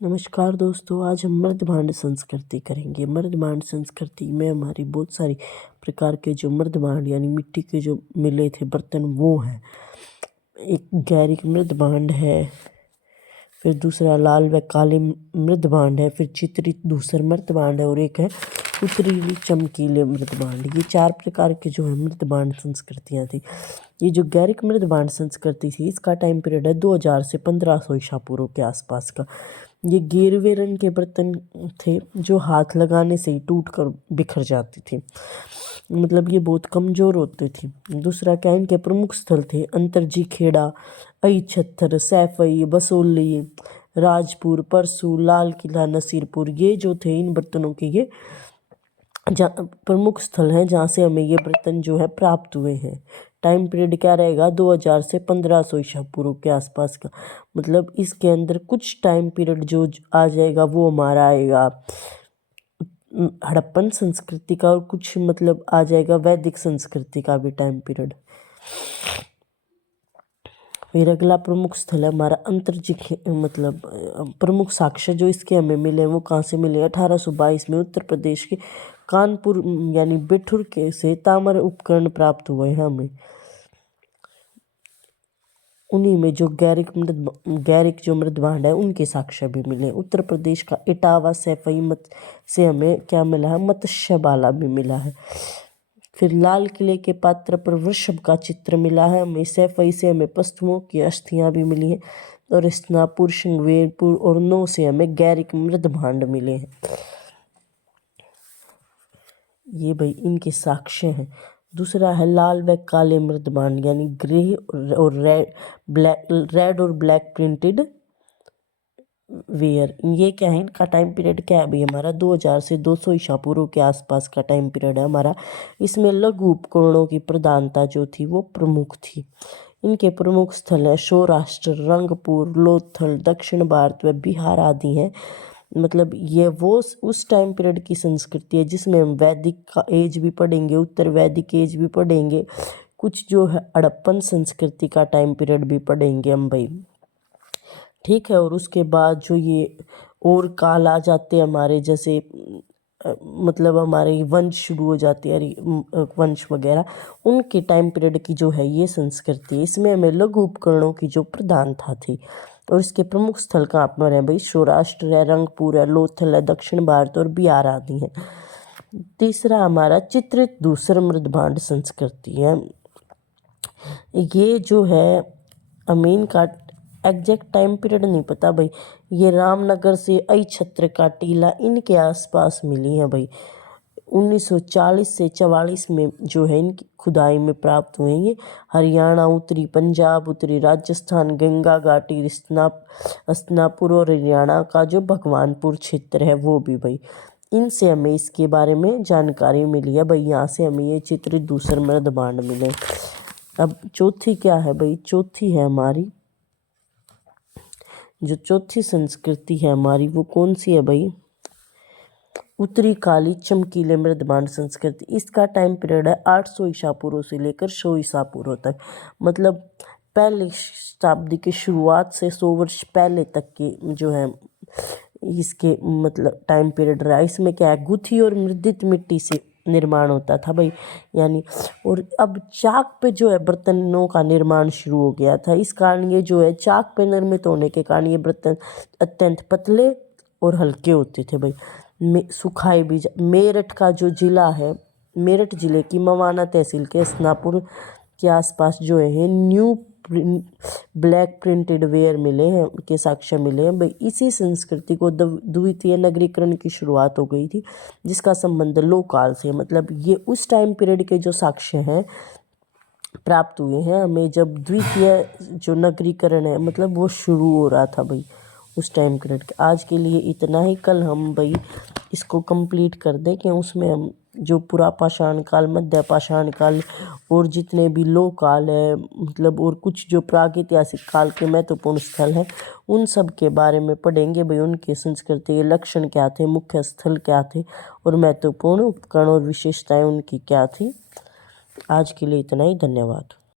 नमस्कार दोस्तों, आज हम मृदभांड संस्कृति करेंगे। मृदभांड संस्कृति में हमारी बहुत सारी प्रकार के जो मृदभांड यानी मिट्टी के जो मिले थे बर्तन वो हैं। एक गैरिक मृदभांड है, फिर दूसरा लाल व काले मृदभांड है, फिर चित्रित धूसर मृदभांड है और एक है उत्तरीली चमकीले मृदभांड। ये 4 प्रकार के जो है मृदभांड संस्कृतियाँ थी। ये जो गैरिक मृदभांड संस्कृति थी इसका टाइम पीरियड है 2000 से 1500 ईसा पूर्व के आसपास का। ये गेरुए रंग के बर्तन थे जो हाथ लगाने से ही टूट कर बिखर जाती थी, मतलब ये बहुत कमज़ोर होती थी। दूसरा क्या, इनके प्रमुख स्थल थे अंतरजी खेड़ा, अईछत्तर, सैफई, बसोली, राजपुर, परसू, लाल किला, नसीरपुर। ये जो थे इन बर्तनों के ये प्रमुख स्थल हैं जहाँ से हमें ये बर्तन जो है प्राप्त हुए हैं। टाइम पीरियड क्या रहेगा 2000 से 1500 ईसा पूर्व के आसपास का। मतलब इसके अंदर कुछ टाइम पीरियड जो आ जाएगा वो हमारा आएगा हड़प्पन संस्कृति का, और कुछ मतलब आ जाएगा वैदिक संस्कृति का भी टाइम पीरियड। फिर अगला प्रमुख स्थल है हमारा अंतरजी मतलब प्रमुख साक्ष्य जो इसके हमें मिले वो कहाँ से मिले। 1822 में उत्तर प्रदेश के कानपुर यानी बिठूर के से ताम्र उपकरण प्राप्त हुए हैं हमें। उन्हीं में जो गैरिक जो मृदभांड है उनके साक्ष्य भी मिले। उत्तर प्रदेश का इटावा सैफई मत से हमें क्या मिला है, मत्स्यबाला भी मिला है। फिर लाल किले के पात्र पर वृषभ का चित्र मिला है हमें। सैफई से हमें पशुओं की अस्थियां भी मिली हैं, और स्नापुर, श्रृंगवेरपुर और नौ से हमें गैरिक मृदभांड मिले हैं। ये भाई इनके साक्ष्य हैं। दूसरा है लाल व काले मृदभांड यानी ग्रे और रेड और ब्लैक प्रिंटेड वेयर। ये क्या है, इनका टाइम पीरियड क्या है भाई हमारा 2000 से 200 ईसा पूर्व के आसपास का टाइम पीरियड है हमारा। इसमें लघु उपकरणों की प्रधानता जो थी वो प्रमुख थी। इनके प्रमुख स्थल है सौराष्ट्र, रंगपुर, लोथल, दक्षिण भारत व बिहार आदि हैं। मतलब ये वो उस टाइम पीरियड की संस्कृति है जिसमें हम वैदिक का एज भी पढ़ेंगे, उत्तर वैदिक एज भी पढ़ेंगे, कुछ जो है हड़प्पन संस्कृति का टाइम पीरियड भी पढ़ेंगे हम भाई, ठीक है। और उसके बाद जो ये और काल आ जाते हैं हमारे, जैसे मतलब हमारे वंश शुरू हो जाते हैं वंश वगैरह, उनके टाइम पीरियड की जो है ये संस्कृति। इसमें हमें लघु उपकरणों की जो प्रधानता थी, और इसके प्रमुख स्थल कहाँ पर हैं भाई, सौराष्ट्र है, रंगपुर है, लोथल है, दक्षिण भारत और बिहार आदि हैं। तीसरा हमारा चित्रित धूसर मृदभांड संस्कृति है। ये जो है अमीन का एग्जैक्ट टाइम पीरियड नहीं पता भाई। ये रामनगर से अईछत्र का टीला इनके आसपास मिली है भाई। 1940 से 44 में जो है इनकी खुदाई में प्राप्त हुए। ये हरियाणा, उत्तरी पंजाब, उत्तरी राजस्थान, गंगा घाटी, हस्तिनापुर और हरियाणा का जो भगवानपुर क्षेत्र है वो भी भाई, इनसे हमें इसके बारे में जानकारी मिली है भाई। यहाँ से हमें ये चित्रित दूसर मृदभांड मिले। अब चौथी क्या है भाई, चौथी है हमारी जो चौथी संस्कृति है हमारी वो कौन सी है भाई, उत्तरी काली चमकीले मृदभांड संस्कृति। इसका टाइम पीरियड है 800 ईसा पूर्व से लेकर 100 ईसा पूर्व तक। मतलब पहली शताब्दी की शुरुआत से 100 वर्ष पहले तक की जो है इसके मतलब टाइम पीरियड रहा। इसमें क्या है, गुथी और मृदित मिट्टी से निर्माण होता था भाई यानी, और अब चाक पे जो है बर्तनों का निर्माण शुरू हो गया था। इस कारण ये जो है चाक पे निर्मित होने के कारण ये बर्तन अत्यंत पतले और हल्के होते थे भाई। सुखाए भी मेरठ का जो जिला है, मेरठ जिले की मवाना तहसील के स्नापुर के आसपास जो है न्यू ब्लैक प्रिंटेड वेयर मिले हैं के साक्ष्य मिले हैं भाई। इसी संस्कृति को द्वितीय नगरीकरण की शुरुआत हो गई थी जिसका संबंध लोकाल से, मतलब ये उस टाइम पीरियड के जो साक्ष्य हैं प्राप्त हुए हैं हमें जब द्वितीय जो नगरीकरण है मतलब वो शुरू हो रहा था भाई उस टाइम पीरियड के। आज के लिए इतना ही, कल हम भाई इसको कंप्लीट कर दें कि उसमें हम जो पुरापाषाण काल, मध्य पाषाण काल और जितने भी लोह काल है मतलब, और कुछ जो प्रागैतिहासिक काल के महत्वपूर्ण स्थल हैं उन सब के बारे में पढ़ेंगे भाई। उनके संस्कृति के लक्षण क्या थे, मुख्य स्थल क्या थे, और महत्वपूर्ण उपकरण और विशेषताएं उनकी क्या थी। आज के लिए इतना ही, धन्यवाद।